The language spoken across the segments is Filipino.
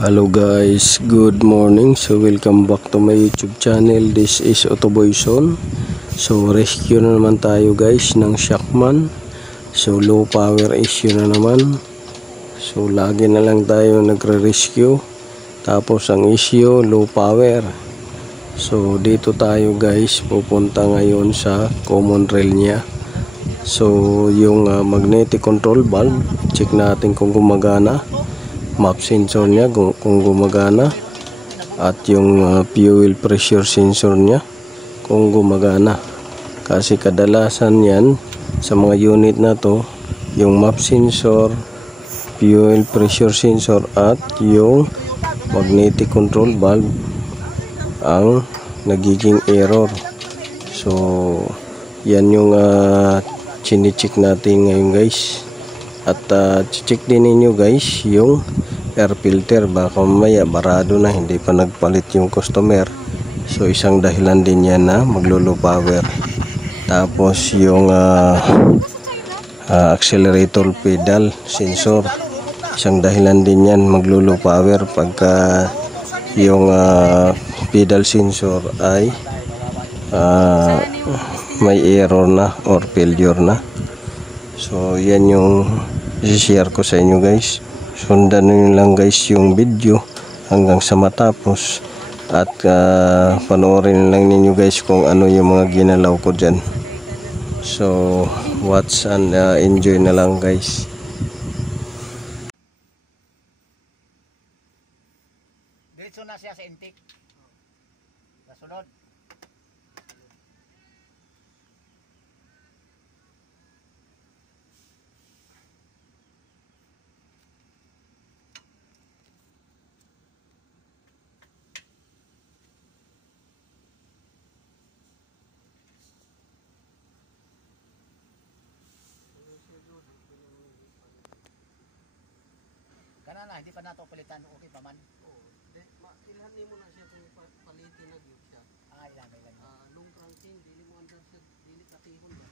Hello guys, good morning. So welcome back to my YouTube channel. This is Autoboyson. So rescue na naman tayo guys ng Shockman. So low power issue na naman. So lagi na lang tayo nagre-rescue. Tapos ang issue low power. So dito tayo guys pupunta ngayon sa common rail niya. So yung magnetic control valve, check natin kung gumagana. Map sensor niya kung gumagana, at yung fuel pressure sensor niya kung gumagana, kasi kadalasan yan sa mga unit na to, yung map sensor, fuel pressure sensor at yung magnetic control valve ang nagiging error. So yan yung chine-check natin ngayon guys. At check din ninyo guys yung air filter, baka mamaya barado na, hindi pa nagpalit yung customer. So isang dahilan din yan na maglo-low power. Tapos yung accelerator pedal sensor, isang dahilan din yan maglo-low power pagka yung pedal sensor ay may error na or failure na. So yan yung i-share ko sa inyo guys. Sundan nyo lang guys yung video hanggang sa matapos, at panoorin lang ninyo guys kung ano yung mga ginalaw ko dyan. So watch and enjoy na lang guys. Diretso na siya sa intake. Kasunod. Kana na, hindi pa nato palitan, okay pa man. Oo. Ilhan nimo na siya kung palitin na gyud siya. Ilan may ganyan. Long trunking dili mo under siya, dili katihon ba.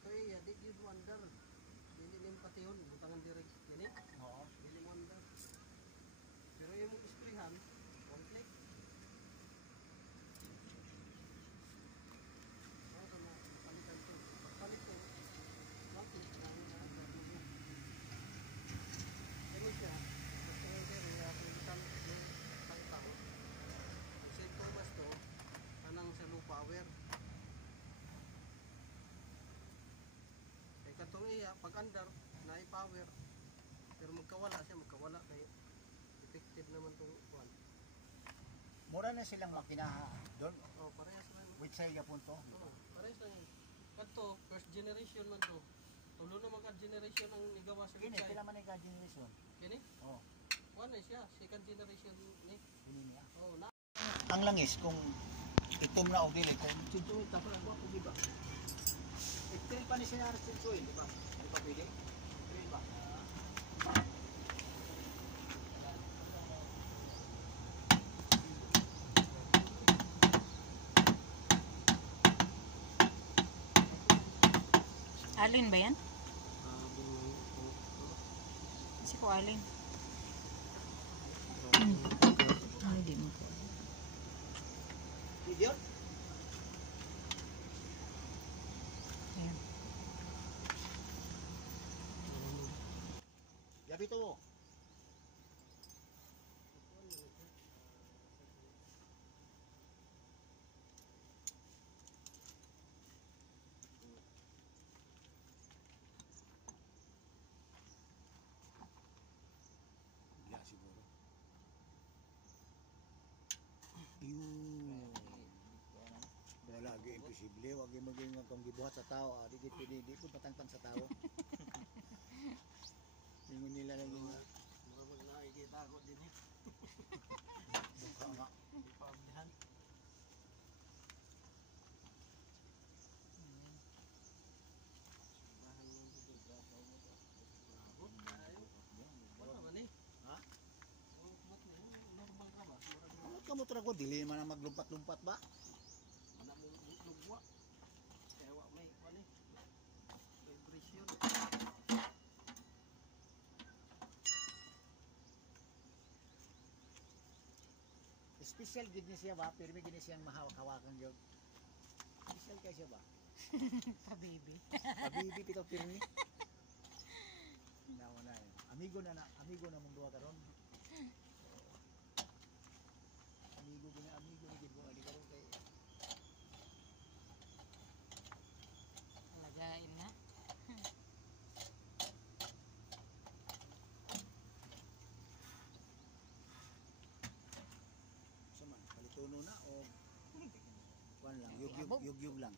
Ato di gyud mo under. Dili nim katihon, butangan direct gani. Oo. Dili mo under. Pero yung isprihan, complete. Palitan to. Palit to. Bakit lang ano siya? Power. Kaya katong iya, pag under, na-power. Pero magkawala kay effective naman itong kuwan. Mura na silang makina doon. Oh, parehas lang. Which side ya punto? Oo, parehas lang yun. Kato, first generation man to. Tulo na magka-generation ang nigawa sa Kini, website. pila man yung generation? Kini? Oo. One na siya, second generation ni. Kini niya. Oh, na. Ang langis kung itom na o dili, kung sinsuit na parang wako, di ba? Itil pa ni sinara sinsuit, di ba? Di ba pwede? Itil ba? Alin ba yan? Kasi ko alin. Ay, di mo po. Idiot? Ayan. Gabito mo. Ya siguro. Wala lagi imposible, wag yung maging kung gibuhat sa tao, di po patangtang sa tao. Ingon nila lagi nga Mga magnaikita ko din eh. baka nga. Ipablihan. Wala man eh. Ha? Normal ka ba? Ano ka mo trago, dili man na maglumpat-lumpat ba? Mana mo lugwa. Kaya wa may kuan eh. Vibration. special gid ni siya ba, pero may gini siyang mahawak-hawakan gyud. Special kay siya ba? Pa-baby. Pabibi pito pirmi. Nawa na. Amigo na mong duha karon. Amigo ni gid mo ani karon kay Lagain na. saman palitono na o kuan lang, yug lang.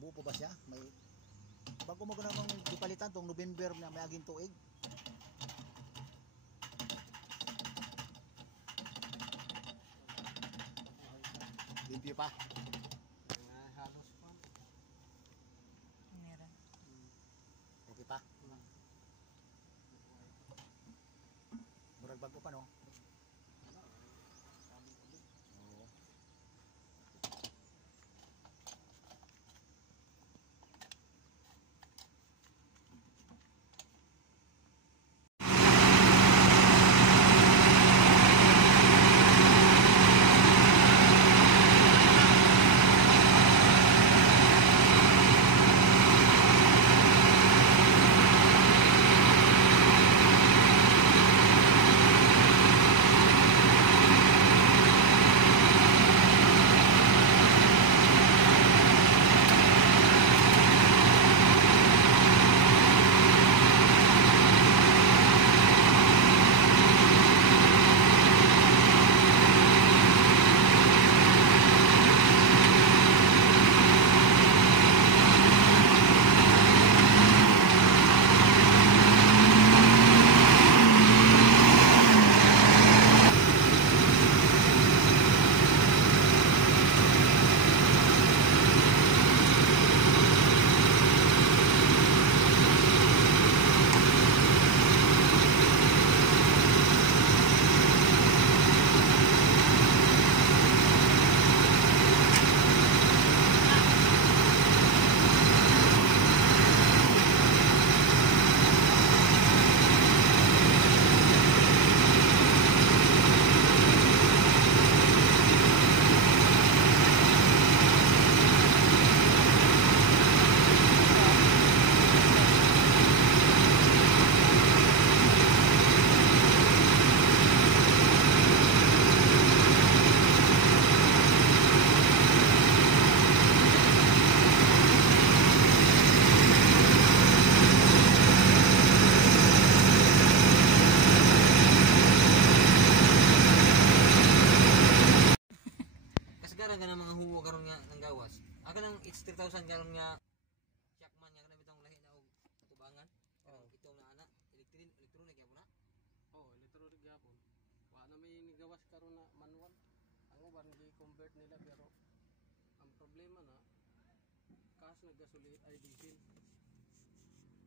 Buo pa ba siya? May bago mo namang dipalitan tong November na may aging tuig. Limpyo pa. Halos pa. Meron. Okay pa. Murag bago pa no. Oo. Kasagaran ka ng mga huwo karon nga ng gawas. Aga nang it's 3,000 karon nga Shackman nga kana bitong lahi na og tubangan. Itong na ana electronic ya na. Electronic gyapon. Wa na may nigawas karon na manual. Ang uban gi-convert nila pero ang problema na kas naggasuli ay diesel.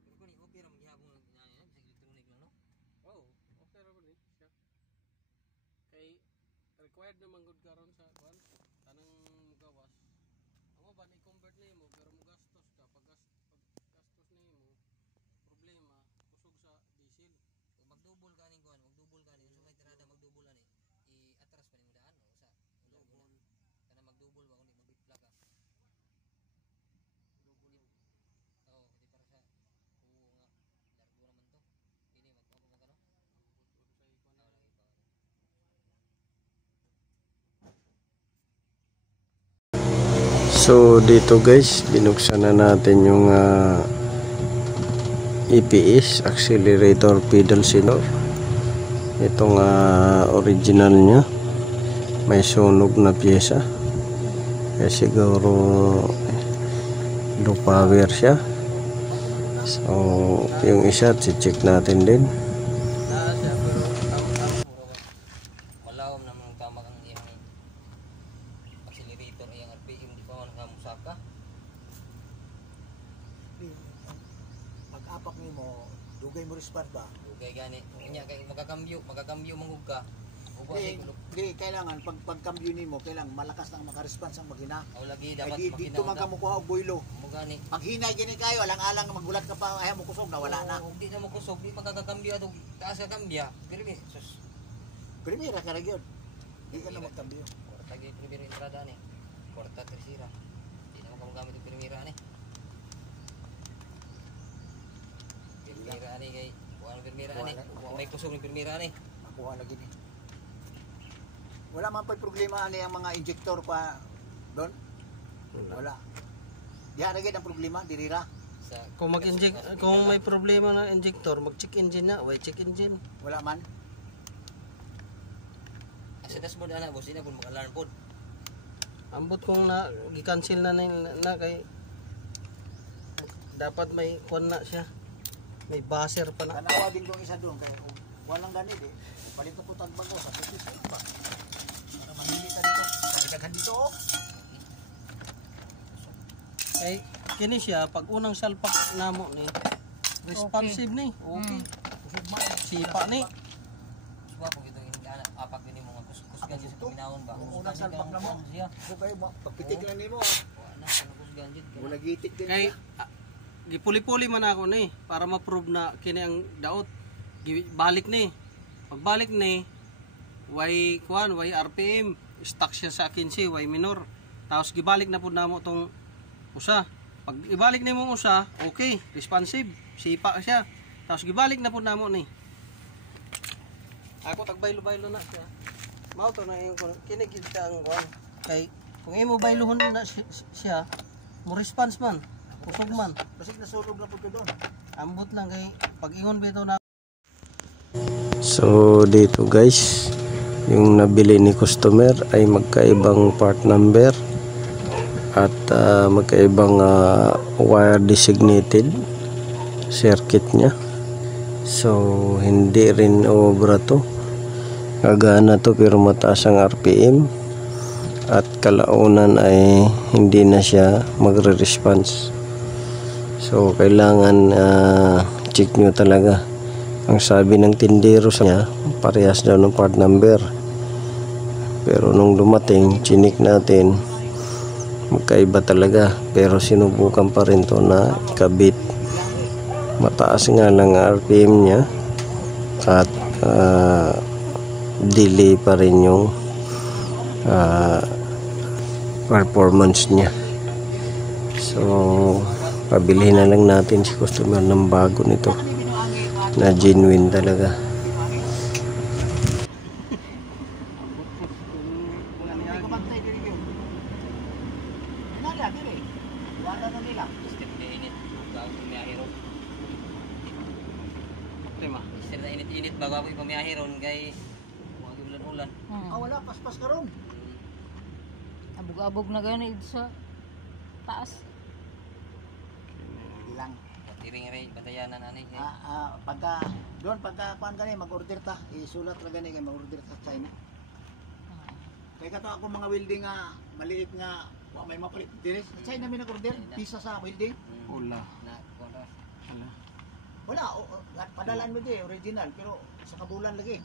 Pero kung okay ra magyapon na bisag electronic lang no. Okay ra ni siya. Kay required naman gud karon sa kuan tanang mugawas. Ang uban i-convert nimo pero mugastos ka pag gastos nimo problema kusog sa diesel. Kung magdouble ka ning kuan, magdouble ka ning so may tirada magdouble ani. I-atras pa nimo daan o sa Double. kana magdouble ba kundi magbitla ka. Double. Hindi para sa huwo nga largo naman to. Ini magpapa man ka no. Sa ikuan na. Lagi pa. So dito guys, binuksan na natin yung EPS, accelerator pedal sensor. Itong original nya, may sunog na pyesa. Kaya siguro low power siya. So yung isa, check natin din. Malawom naman ang tama kang iyang accelerator iyang RPM di pa man kamusaka. Pag-apak nimo, dugay mo respond ba? Dugay gani. Unya kay magakambyo manghug ka. Ug wa Di kailangan pagkambyo nimo, kailangan malakas lang maka-response ang makina. aw lagi Kay dapat di dito man ka mo kuha og boylo. mo gani. Pag hinay gini kayo, alang-alang magulat ka pa, ayaw mo kusog na wala na. Ug di na mo kusog, di magkakambyo ato taas ka kambya. Pero sus Primera ka ra gyud. Di ka na magkambyo. Kwarta gyud primero entrada ni. Kwarta tercera. Di na makagamit yung primera ni. Primera ni kay kuha ng primera ni. May kusog ng primera ni. Makuha lagi ni. Wala man pa problema ani ang mga injector pa doon. Wala. Diha ra gyud ang problema dirira. Sa Kung mag-inject, kung may problema ng injector, mag-check engine na, why check engine? Wala man. sa dashboard ana boss, ina pud mag-alarm pod. Ambot kung na gi-cancel na kay dapat may kuan na siya. May buzzer pa na. Tanawa din kong isa doon kay walang ganit eh. Palit na po tagbago sa tutis pa. Para manili ka dito. Pagdagan dito oh. Kay kini siya pag unang salpak namo ni responsive ni. Okay. Kusog man. Sipa ni. Suwa po gito ini ana apak ini mga kusgan sa paminawon ba. Unang salpak na mo. Siya. So kayo pagpitik lang nimo ah. Ana kusgan jud. Wala gitik din. Kay gipuli-puli man ako ni para ma-prove na kini ang daot. Balik ni. Pagbalik ni way kuan, way RPM, stuck siya sa 15, way minor. Tapos gibalik na pud namo tong usa. Pag ibalik nimo ang usa, okay, responsive, sipa siya. Tapos gibalik na pud namo ni. Ako tagbaylo-baylo na siya. Mao to na yung kini kita ang kuan. Kay kung imo baylohon na siya, mo response man. Kusog man. Basig nasulog na po ko doon. Ambot lang kay pag-ingon bitaw na. So dito guys, yung nabili ni customer ay magkaibang part number at magkaibang wire designated circuit niya. So hindi rin obra to. Gagana to pero mataas ang RPM at kalaunan ay hindi na siya magre-response. So kailangan check nyo talaga. Ang sabi ng tindero sa niya, parehas daw ng part number. Pero nung dumating, chinik natin, magkaiba talaga. Pero sinubukan pa rin to na ikabit. Mataas nga lang RPM niya at delay pa rin yung performance niya. So pabilihin na lang natin si customer ng bago nito na genuine talaga. Wala ko bantay din yun. Nala dire. Wala na nila. Step na init. Bago pamiyahiro. Tema. Step na init-init bago ako ipamiyahiron kay wag ulan-ulan. Ah wala paspas karon. Abog-abog na gani sa taas. Ilang. Tiring-ring bantayanan ani. Pagka doon pagka kuan gani mag-order ta, isulat ra gani kay mag-order ta sa China. Kay kato ako mga welding nga maliit nga wa may mapalit dire. Sa China mi nag-order pisa sa welding. Ula. Na kuno. Ala. Wala padalan mo di original pero sa kabulan lagi.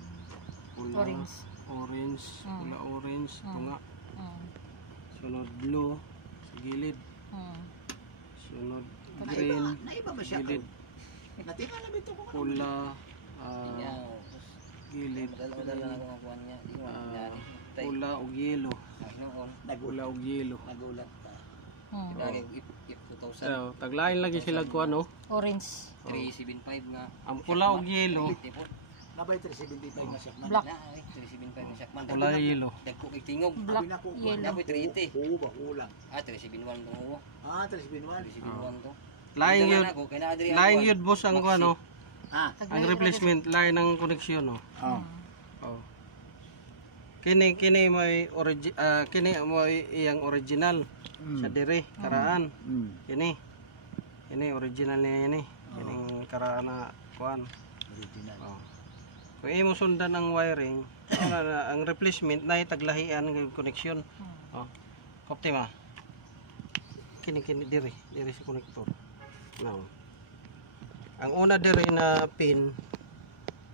Ula. Orange. Orange. Ula orange. Tunga. Mm. Sunod blue. Sa gilid. Mm. Sunod green. Naiba ba siya? Gilid. Natinga na bito ko. Pula. Gilid. Dala-dala na ako kuan niya. Di mo nangyari. Pula o yelo. Noon Pula o yelo. Nagulat ta. Mm. lagi if 2000 So, taglain lagi sila kuan no. Orange. 375 nga. Ang pula o yelo. Tipot. Nabay 375 na siya. Black. Na ay 375 nga siya man. Pula o yelo. Dagko kay tingog. Black. Na Yellow. po 380. Oo ba kulang. 371 tong uwo. 371. 371 to. Lain yun. Ako kay naa diri Lain yun boss ang kuan no. Ang Taglay- replacement lain ng koneksyon no. Oh. Oh. Kini mo kini mo iyang original sa dire karaan. Kini. Kini original niya ini. Kining karaan na kuan. Original. Oh. Kung imo sundan ang wiring, ang replacement na taglahian ng koneksyon. Oh. Optima. Kini dire sa konektor. Now. Ang una dire na pin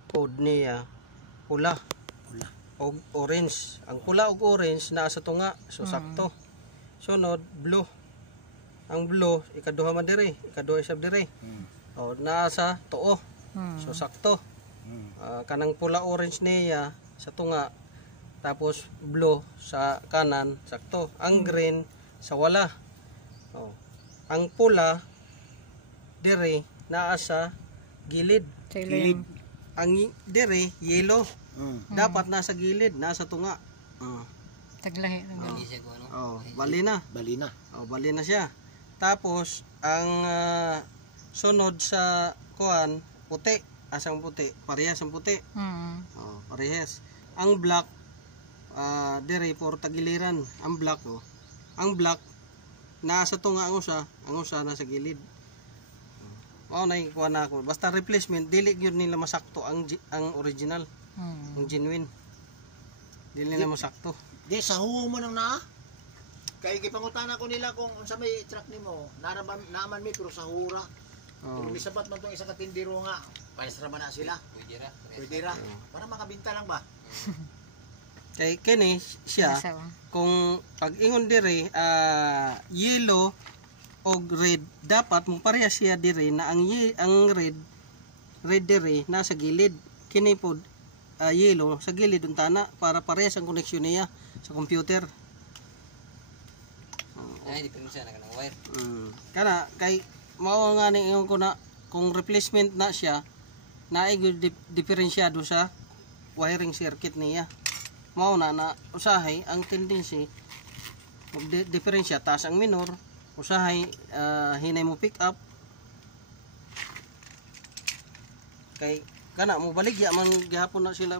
code niya pula. O orange. Ang pula ug orange naa sa tunga, so sakto. Sunod blue. Ang blue ikaduha man dire, ikaduha isab dire. O naa sa tuo. Mm. So sakto. Kanang pula orange niya sa tunga. Tapos blue sa kanan, sakto. Ang green sa wala. Oh. Ang pula dire naa sa gilid. Gilid. Ang dire yellow. Mm. Dapat nasa gilid, nasa tunga. Taglahi. Hindi siya kung ano. Bali na. Bali na. Bali na siya. Tapos ang sunod sa kuan puti, asang puti, parehas ang puti. Parehas. Ang black dire for tagiliran. Ang black nasa tunga ang usa nasa gilid. Na kuha na ako. Basta replacement, dili yun nila masakto ang original, ang genuine. Dili nila masakto. Di sa huwo mo nang naa. Kay gipangutan ako nila kung unsa may truck nimo, naman mi pero sa hura. Kung misabat man tong isa ka tindero nga, paesra man na sila. Pwede ra. Para makabinta lang ba? Kay kini siya kung pag-ingon dire yellow o red, dapat mo pareha siya dire na ang red dire nasa gilid, kini pod yellow sa gilid untana para parehas ang koneksyon niya sa computer. Ay, di pa siya naka ng wire. Kana kay mao nga ni ingon ko na kung replacement na siya naay diferensyado sa wiring circuit niya. Mao na usahay ang tendency diferensya taas ang minor, usahay hinay mo pick up kay kana mo baligya man gihapon na sila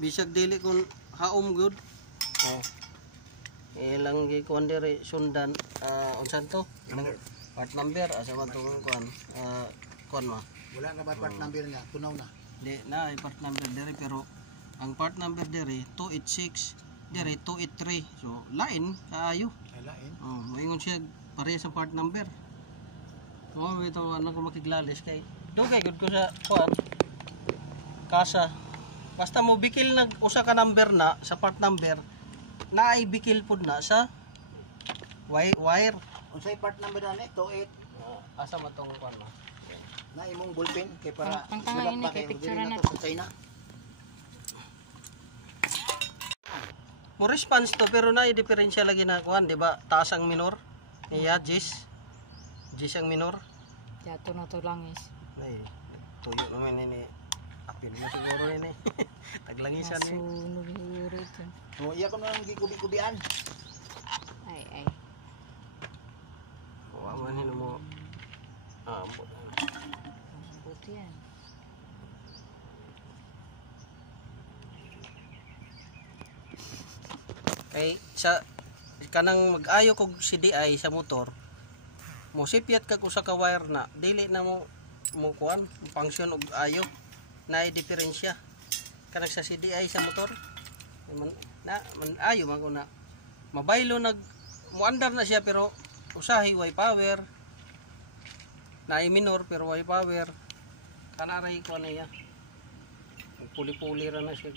bisag dili kun haom good. Ilang gikuan dire sundan unsan to part number asa man to kuan ma Wala na ba part number niya? Tunaw na. di na part number dire pero ang part number dire 286 dire 283 so lain kaayo. Lain. Maingon siya pareha sa part number. Ito ano ko makiglalis kay dugay gud ko sa kuan kasa. Basta mo bikil nag usa ka number na sa part number naay bikil pud na sa wire. Unsay part number na ni? 28. Asa man tong kuan na. Na imong ballpen kay para Ang tanga ini kay picture na to sa China. Mo response to pero naay diferensya lagi na kuan, di ba? Taas ang minor. Niya Gis ang minor. Yato na to langis. Ay, tuyo naman ini. Apil mo siguro ini. Taglangisan ni. Sunog siguro ito. Iya ko nang gikubi-kubian. Ay. Wa man mo. Buti yan. Kay sa kanang mag-ayo kog CDI sa motor. Mo sipyat kag usa ka wire na dili na mo kuan function og ayo naay diferensya kanang sa CDI sa motor man ayo man na mabaylo muandar na siya pero usahay way power naay minor pero way power kana ray kuan niya puli-puli ra na siya.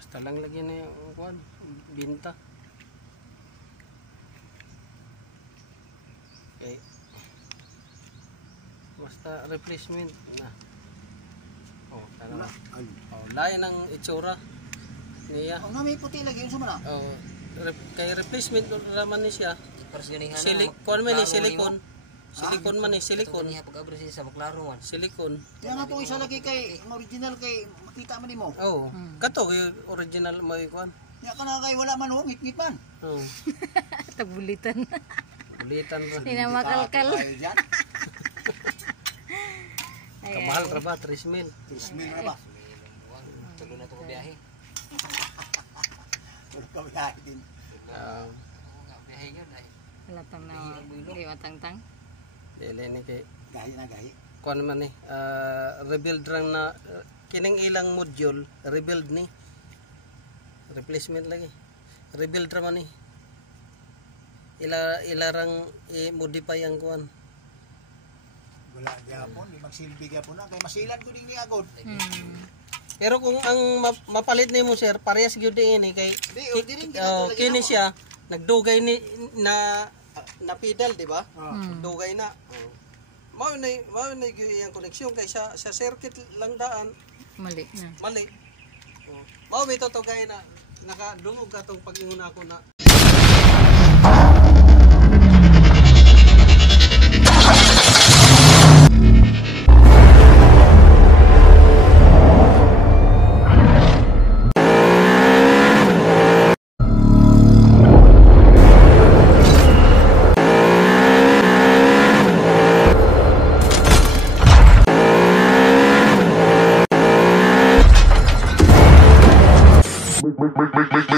Basta lang lagi na yung kuan, binta. Okay. Basta replacement na. Tara. Lain ang itsura niya. Ang nami puti lagi yun sa mana. Kay replacement naman ni siya. Para sa ganing Kuan man ni silicone. Silicone man ni silicone. Niya pag-abra siya sa baklaro man. Silicone. Yan na itong isa lagi kay ang original kay makita man nimo. Kato yung original mo kuan. Ya ka na kay wala man ho ngit-ngit man. Tagulitan. Bulitan ra. Hindi na makalkal. Kamahal ra ba 3,000? 3,000 na ba? Tulo na to ko biyahe. Tulo ka biyahe din. Biyahe gyud ay. Wala tang na. Hindi matang-tang. Dili ni kay Gahi na gahi. kuan man ni rebuild rang na kining ilang module rebuild ni replacement lagi rebuild ra man ni ilarang i-modify ang kuan. Wala gyapon, di magsilbi gyapon na kay masilan ko din ni agod. Pero kung ang mapalit nimo sir, parehas gyud ini kay Di ordering gyud kini siya nagdugay ni na pedal, di ba? Hmm. Dugay na. Mao na gyud iyang koneksyon kay sa circuit lang daan Mali na. mali. Mao bito to kay na nakadungog ka tong pag-ingon ako na make